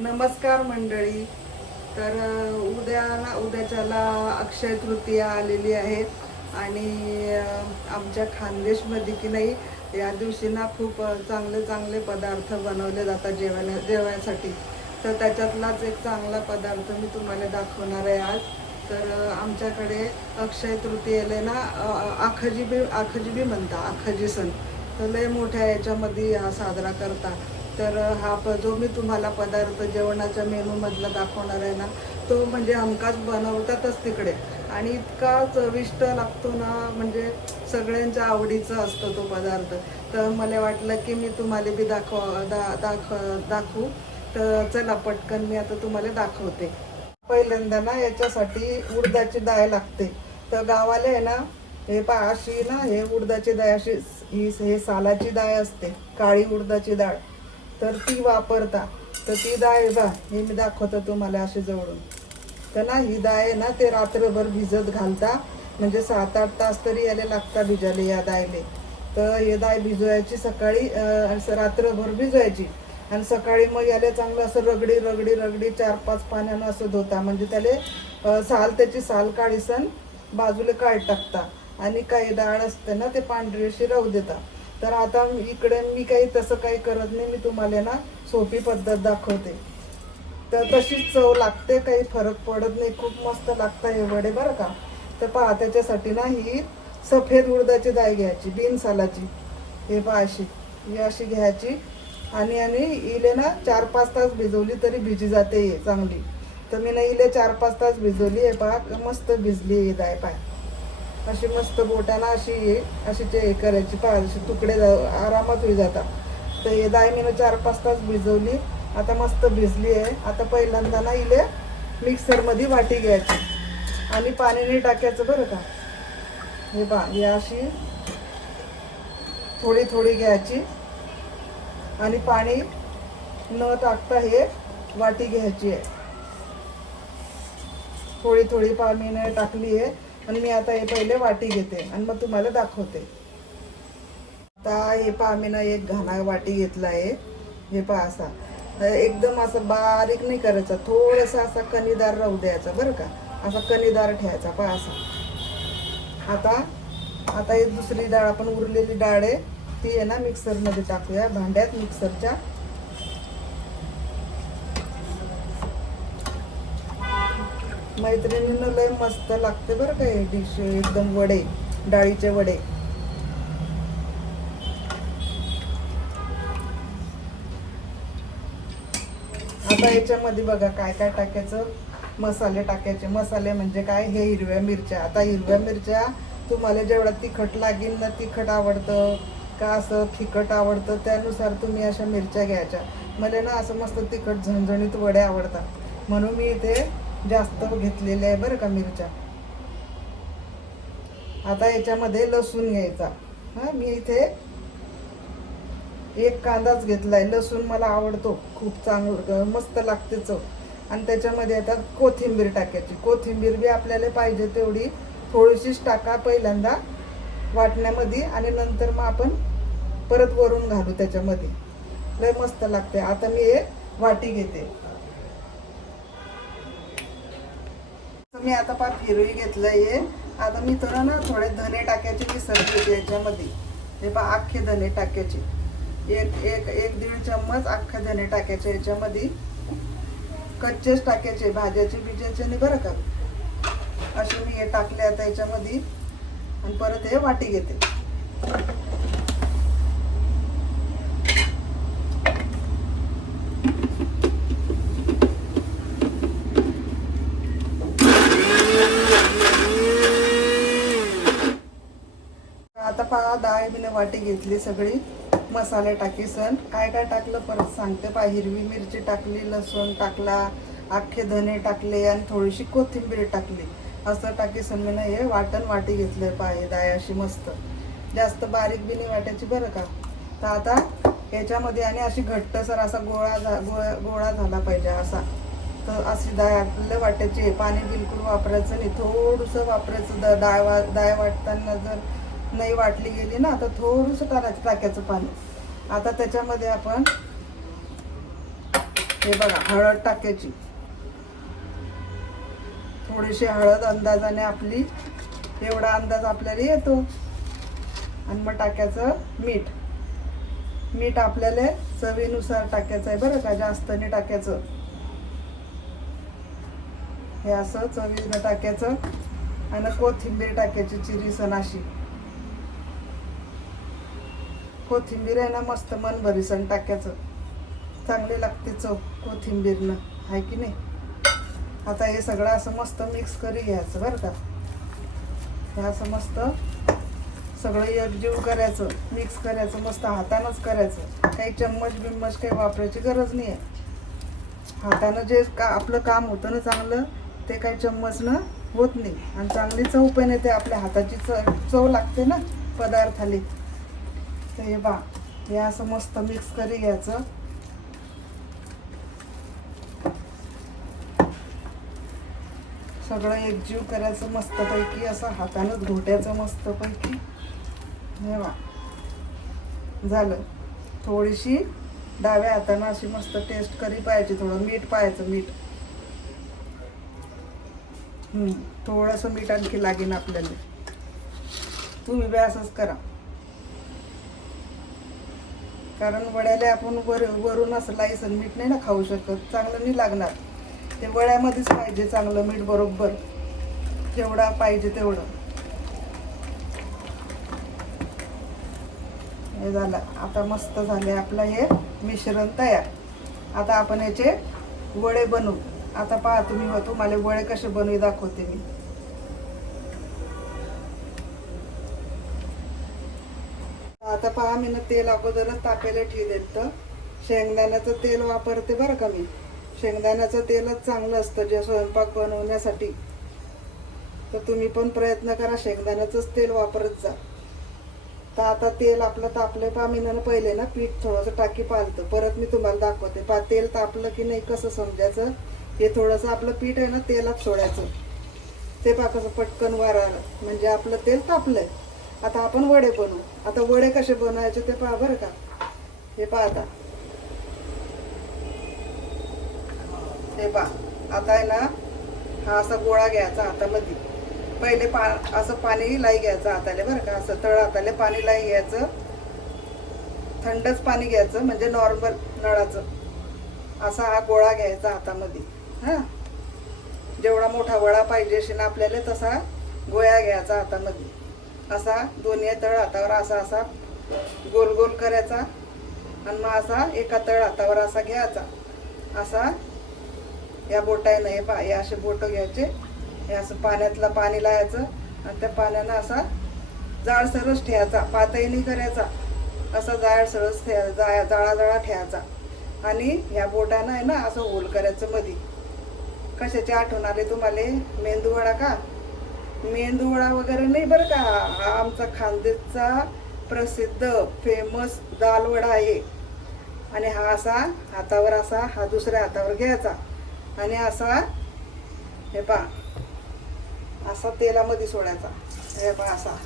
नमस्कार मंडळी. तर उद्याला उद्या ना उद्याच्याला अक्षय तृतीया आलेली आहे आणि आमच्या खानदेशमध्ये की नाही या दिवशी ना खूप चांगले चांगले पदार्थ बनवले जातात जेवण्या जेवायसाठी तर त्याच्यातलाच एक चांगला पदार्थ मी तुम्हाला दाखवणार आहे आज. तर आमच्याकडे अक्षय तृतीयेला ना आखजीबी आखजीबी आखजी म्हणता आखजी सण. तर लय मोठ्या याच्यामध्ये हा साजरा करतात. तर हा प जो मी तुम्हाला पदार्थ जेवणाच्या मेनूमधला दाखवणार आहे ना तो म्हणजे हमखास बनवतातच तिकडे. आणि इतका चविष्ट लागतो ना म्हणजे सगळ्यांच्या आवडीचा असतो तो पदार्थ. तर मला वाटलं की मी तुम्हाला बी दाखव दा दाख दाखवू. तर चला पटकन मी आता तुम्हाला दाखवते. पहिल्यांदा ना याच्यासाठी उडदाची डाळ लागते. तर गावाला आहे ना हे पा अशी ना हे उडदाची डाळ अशी ही हे सालाची डाळ असते काळी उडदाची डाळ. तर ती वापरता तर ती डाळ बा हे मी दाखवतो तुम्हाला अशी जवळून. तर ना ही डाळ आहे ना ते रात्रभर भिजत घालता. म्हणजे सात आठ तास तरी याला लागता भिजायला या दायले. तर हे दाय भिजवायची सकाळी रात्रभर भिजवायची. आणि सकाळी मग याला चांगलं असं रगडी रगडी रगडी चार पाच पाण्यानं असं धुता. म्हणजे त्याले साल त्याची साल काळीसन बाजूला काढ टाकता. आणि काही डाळ असते ना ते पांढरीशी राहू देता. तर आता इकडे मी काही तसं काही करत नाही मी तुम्हाला ना सोपी पद्धत दाखवते. तर तशीच चव लागते काही फरक पडत नाही खूप मस्त लागतं हे वडे बरं का. तर पहा त्याच्यासाठी ना ही सफेद उडदाची डाळ घ्यायची बिन सालाची. हे पहा अशी ही अशी घ्यायची. आणि आणि इले ना चार पाच तास भिजवली तरी भिजी जाते हे चांगली. तर मी ना इले चार पाच तास भिजवली हे पहा मस्त भिजली ही डाळ पाय अशी मस्त बोटाना अशी हे अशी ते हे करायची पहा तुकडे जा- आरामात होई जातात तर हे डाळ मी चार पाच तास भिजवली. आता मस्त भिजली आहे. आता पहिल्यांदा ना इले मिक्सरमध्ये वाटी घ्यायची. आणि पाणी नाही टाकायचं बरं का. हे पहा हे अशी थोडी थोडी घ्यायची. आणि पाणी न टाकता हे वाटी घ्यायची आहे. थोडी थोडी पाणी टाकली आहे. आणि मी आता हे पहिले वाटी घेते आणि मग तुम्हाला दाखवते. आता हे पहा मी ना एक घाणा वाटी घेतला आहे. हे पहा असा. एकदम असं बारीक नाही करायचा थोडासा असा कणीदार राहू द्यायचा बरं का. असा कणीदार ठेवायचा पहा असा. आता आता हे दुसरी डाळ आपण उरलेली डाळ आहे ती आहे ना मिक्सरमध्ये टाकूया भांड्यात मिक्सरच्या मैत्रिणीनं लय मस्त लागते बरं का हे डिश एकदम वडे डाळीचे वडे. आता याच्यामध्ये बघा काय काय टाकायचं? मसाले टाकायचे. मसाले म्हणजे काय? हे हिरव्या मिरच्या. आता हिरव्या मिरच्या तुम्हाला जेवढा तिखट लागेल ना तिखट आवडतं का असं फिकट आवडतं त्यानुसार तुम्ही अशा मिरच्या घ्यायच्या. मला ना असं मस्त तिखट झणझणीत वडे आवडतात. म्हणून मी इथे जास्त घेतलेल्या आहे बरं का मिरच्या. आता याच्यामध्ये लसूण घ्यायचा. हां मी इथे एक कांदाच घेतलाय. लसूण मला आवडतो. खूप चांगलं मस्त लागते चव. आणि त्याच्यामध्ये आता कोथिंबीर टाकायची. कोथिंबीर बी आपल्याला पाहिजे तेवढी. थोडीशीच टाका पहिल्यांदा वाटण्यामध्ये आणि नंतर मग आपण परत वरून घालू त्याच्यामध्ये. लय मस्त लागते. आता मी एक वाटी घेते. मी आता पा फिरवी घेतलंय आहे आता मी तर ना थोडे धने टाकायचे विसरले याच्यामध्ये. हे पा अख्खे धने टाकायचे. एक एक एक दीड चम्मच अख्खे धने टाकायचे याच्यामध्ये. कच्चेच टाकायचे भाज्याचे बिजाचे नाही बरं का. असे मी हे टाकले आता याच्यामध्ये. आणि परत हे वाटी घेते आता पहा डाळ बिने वाटी घेतली सगळी. मसाले टाकी सण. काय काय टाकलं परत सांगते पा हिरवी मिरची टाकली लसूण टाकला अख्खे धने टाकले आणि थोडीशी कोथिंबीर टाकली. असं टाकीसन मी हे वाटण वाटी घेतले पहा हे अशी मस्त. जास्त बारीक बी वाटायची बरं का. तर आता याच्यामध्ये आणि अशी घट्टसर असा गोळा झा गोळा गोळा झाला पाहिजे असा. तर अशी डाळ आपल्याला वाटायची. पाणी बिलकुल वापरायचं नाही. थोडंसं वापरायचं. द डाळ वा डाळ वाटताना जर नाही वाटली गेली ना तर थोडंसं टाकायचं टाक्याचं पाणी. आता त्याच्यामध्ये आपण हे बघा हळद टाकायची. थोडीशी हळद अंदाजाने आपली एवढा अंदाज आपल्याला येतो. आणि मग टाक्याचं मीठ. मीठ आपल्याला चवीनुसार टाकायचं आहे बरं का जास्त नाही टाकायचं. हे असं चवीनं टाकायचं. आणि कोथिंबीर टाकायची चिरी सणाशी कोथिंबीर आहे ना मस्त मन भरीसन टाकायचं. चांगली लागते चव कोथिंबीरनं. आहे की नाही? आता हे सगळं असं मस्त मिक्स करी घ्यायचं बरं का. हे असं मस्त सगळं एकजीव करायचं मिक्स करायचं मस्त हातानंच करायचं. काही चम्मच बिम्मच काही वापरायची गरज नाही आहे हातानं जे का आपलं काम होतं ना चांगलं ते काही चम्मचनं होत नाही. आणि चांगली चव पण येते आपल्या हाताची चव चव लागते ना पदार्थाली. तर हे बा हे असं मस्त मिक्स करी घ्यायचं. सगळं एकजीव करायचं मस्तपैकी असं हातानं घोट्याचं मस्तपैकी. हे बा झालं. थोडीशी डाव्या हातानं अशी मस्त टेस्ट करी पाहायची थोडं मीठ पाहायचं मीठ. थोडंसं मीठ आणखी लागेल आपल्याला. तुम्ही बी असंच करा. कारण वड्याला आपण वर वरून असं लायसन मीठ नाही ना खाऊ शकत. चांगलं नाही लागणार. ते वड्यामध्येच पाहिजे चांगलं मीठ बरोबर. जेवढा पाहिजे तेवढं. हे झालं. आता मस्त झाले आपलं हे मिश्रण तयार. आता आपण याचे वडे बनवू. आता पहा तुम्ही तुम्हाला वडे कसे बनवी दाखवते मी. आता पहा मी ना तेल अगोदरच तापायला ठेवलेत तर. शेंगदाण्याचं तेल वापरते बरं का मी. शेंगदाण्याचं तेलच चांगलं असतं जे स्वयंपाक बनवण्यासाठी. तर तुम्ही पण प्रयत्न करा शेंगदाण्याचंच तेल वापरत जा. तर आता तेल आपलं तापलं पहा मी ना पहिले ना पीठ थोडंसं टाकी पालतं. परत मी तुम्हाला दाखवते. पा तेल तापलं की नाही कसं समजायचं? हे थोडंसं आपलं पीठ आहे ना तेलात सोडायचं. ते पा कसं पटकन वारा म्हणजे आपलं तेल तापलंय. आता आपण वडे बनवू. आता वडे कसे बनवायचे ते पहा बरं का. हे पहा आता. हे पहा. आता आहे ना हा असा गोळा घ्यायचा हातामध्ये. पहिले पा असं पाणी लाई घ्यायचं हाताले बरं का. असं तळ हाताले पाणी लाई घ्यायचं. थंडच पाणी घ्यायचं म्हणजे नॉर्मल नळाचं. असा हा गोळा घ्यायचा हातामध्ये. हां. जेवढा मोठा वडा पाहिजे असेल आपल्याला तसा गोळा घ्यायचा हातामध्ये. असा दोन्ही तळ हातावर असा असा गोल गोल करायचा आणि मग असा एका तळ हातावर असा घ्यायचा. असा या बोटाने हे पा हे असे बोट घ्यायचे. हे असं पाण्यातलं पाणी लावायचं आणि त्या पाण्यानं असा जाळसरच ठेवायचा. पातळीने करायचा. असा जाळसरच ठेवा जाळा जाळा जाळा ठेवायचा. आणि ह्या बोटानं आहे ना असं होल करायचं मध्ये कशाची आठवण आली तुम्हाला? मेंदू वडा का? मेंदूवडा वगैरे नाही बरं का? हा आमचा खानदेशचा प्रसिद्ध फेमस दालवडा आहे. आणि हा असा हातावर असा हा दुसऱ्या हातावर घ्यायचा. आणि असा हे पा असा तेलामध्ये सोडायचा. हे पा असा.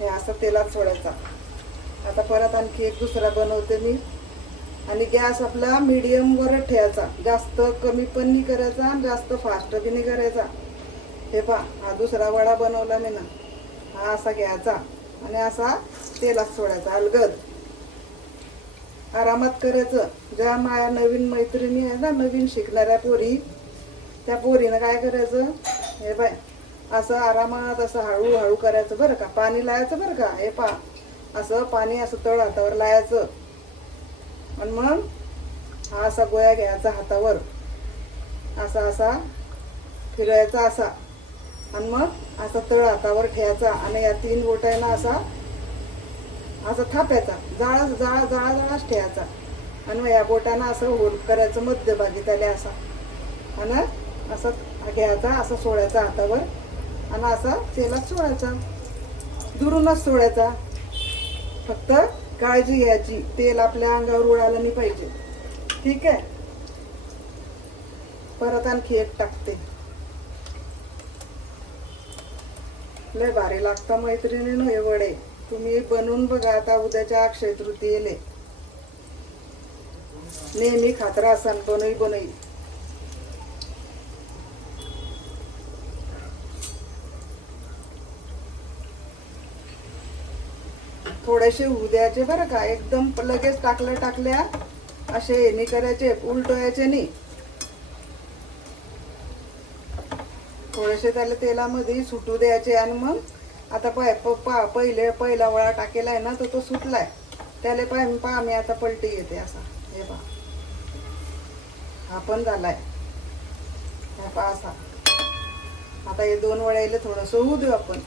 हे असं तेलात सोडायचा. आता परत आणखी एक दुसरा बनवते मी. आणि गॅस आपला मीडियमवरच ठेवायचा. जास्त कमी पण नाही करायचा आणि जास्त फास्ट बी नाही करायचा. हे पा हा दुसरा वडा बनवला मी ना. हा असा घ्यायचा आणि असा तेलात सोडायचा अलगद. आरामात करायचं. ज्या माया नवीन मैत्रिणी आहे ना नवीन शिकणाऱ्या पोरी त्या पोरीनं काय करायचं? हे बाय असं आरामात असं हळूहळू करायचं बरं का. पाणी लावायचं बरं का? हे पा असं पाणी असं तळ हातावर लावायचं. आणि मग हा असा गोळ्या घ्यायचा हातावर. असा असा फिरायचा असा. आणि मग असा तळ हातावर ठेवायचा आणि या तीन बोटांना असा असा थापायचा. जाळा जाळा जाळा जाळाच ठेवायचा. आणि मग या बोटानं असं होल करायचं मध्यभागी त्याला असा. आणि असं घ्यायचा असं सोडायचा हातावर. आणि असा तेलात सोडायचा. दुरूनच सोडायचा. फक्त काळजी घ्यायची. तेल आपल्या अंगावर उडालं नाही पाहिजे. ठीक आहे? परत आणखी एक टाकते. लय भारी लागतं मैत्रिणीनं हे वडे. तुम्ही बनवून बघा आता उद्याच्या अक्षय तृतीयेले नेहमी खात राहसान बनई बनई थोडेसे होऊ द्यायचे बरं का एकदम लगेच टाकलं टाकल्या असे हे करायचे उलटवायचे नाही थोडेसे त्याला तेलामध्ये सुटू द्यायचे आणि मग आता पाय प पा पहिले पहिला वळा टाकेला आहे ना तो तो सुटलाय. त्याला पाय पहा मी आता पलटी येते असा. हे पा हा पण झालाय. हा पहा असा. आता हे दोन वळ्याला थोडंसं होऊ देऊ आपण.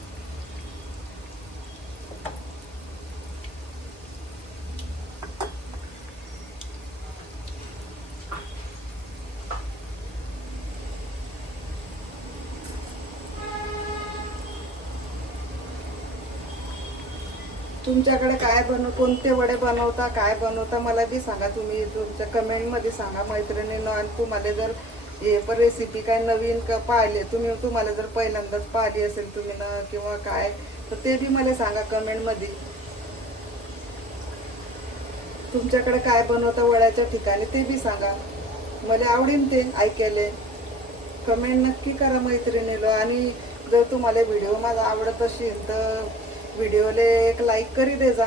तुमच्याकडे काय बनव कोणते वडे बनवता काय बनवता मला बी सांगा तुम्ही. तुमच्या कमेंटमध्ये सांगा मैत्रिणीनं आणि तुम्हाला जर हे पण रेसिपी काय नवीन का पाहिले तुम्ही तुम्हाला जर पहिल्यांदाच पाहिली असेल तुम्ही ना किंवा काय तर ते बी मला सांगा कमेंटमध्ये. तुमच्याकडे काय बनवता वड्याच्या ठिकाणी ते बी सांगा. मला आवडीन ते ऐकायला. कमेंट नक्की करा मैत्रिणीला आणि जर तुम्हाला व्हिडिओ माझा आवडत असेल तर व्हिडिओले एक लाईक करी दे जा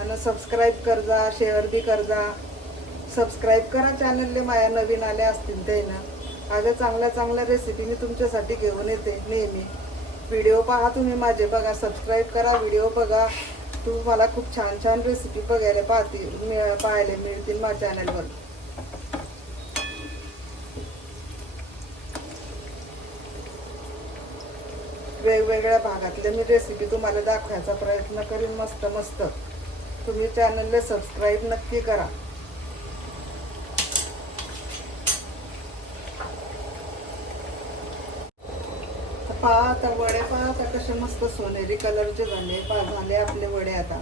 आणि सबस्क्राईब कर जा शेअर बी कर जा सबस्क्राईब करा चॅनलले माया नवीन आल्या असतील ते ना. अगं चांगल्या चांगल्या रेसिपी मी तुमच्यासाठी घेऊन येते नेहमी. व्हिडिओ पहा तुम्ही माझे बघा सबस्क्राईब करा व्हिडिओ बघा. तू मला खूप छान छान रेसिपी बघायला पाहतील मिळ पाहायला मिळतील माझ्या चॅनलवर वेगवेगळ्या भागातले मी रेसिपी तुम्हाला दाखवायचा प्रयत्न करीन. मस्त मस्त. तुम्ही चॅनलला सबस्क्राईब नक्की करा. पहा आता वडे पहा आता कसे मस्त सोनेरी कलरचे झाले. पहा झाले आपले वडे आता.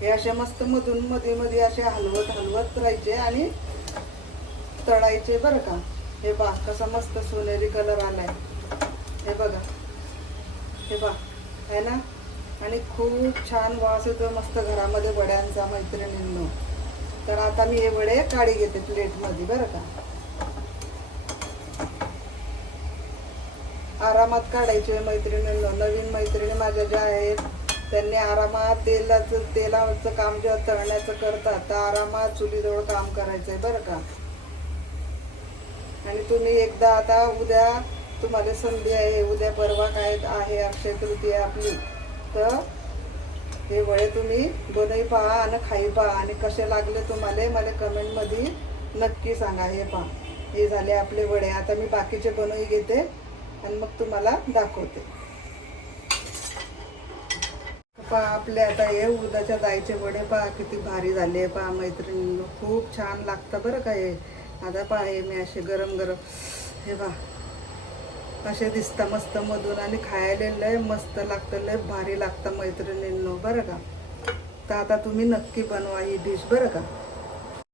हे असे मस्त मधून मध्ये मध्ये असे हलवत हलवत राहायचे आणि तळायचे बरं का. हे पहा कसा मस्त सोनेरी कलर आलाय. हे बघा. हे बा आहे ना? आणि खूप छान वास येतो मस्त घरामध्ये वड्यांचा मैत्रिणींनो. तर आता मी हे वडे काढी घेते प्लेटमध्ये बरं का? आरामात काढायचे हो मैत्रिणींनो. नवीन मैत्रिणी माझ्या ज्या आहेत त्यांनी आरामात तेलाचं तेलाचं काम जेव्हा तळण्याचं करतात तर आरामात चुलीजवळ काम करायचंय बरं का? आणि तुम्ही एकदा आता उद्या तुम्हाला संधी आहे उद्या परवा काय आहे अक्षय तृतीया आपली. तर हे वळे तुम्ही बनई पहा आणि खाई पहा. आणि कसे लागले तुम्हाला मला कमेंटमध्ये नक्की सांगा. हे पहा. हे झाले आपले वडे. आता मी बाकीचे बनवून घेते आणि मग तुम्हाला दाखवते. पहा आपले आता हे उदाच्या दाईचे वडे पहा. किती भारी झाले पहा मैत्रिणी खूप छान लागतं बरं का हे. आता पहा हे मी असे गरम गरम हे पहा. असे दिसतं मस्त मधून आणि खायला लय मस्त लागतं लय भारी लागतं मैत्रिणींनो बरं का? तर आता तुम्ही नक्की बनवा ही डिश बरं का?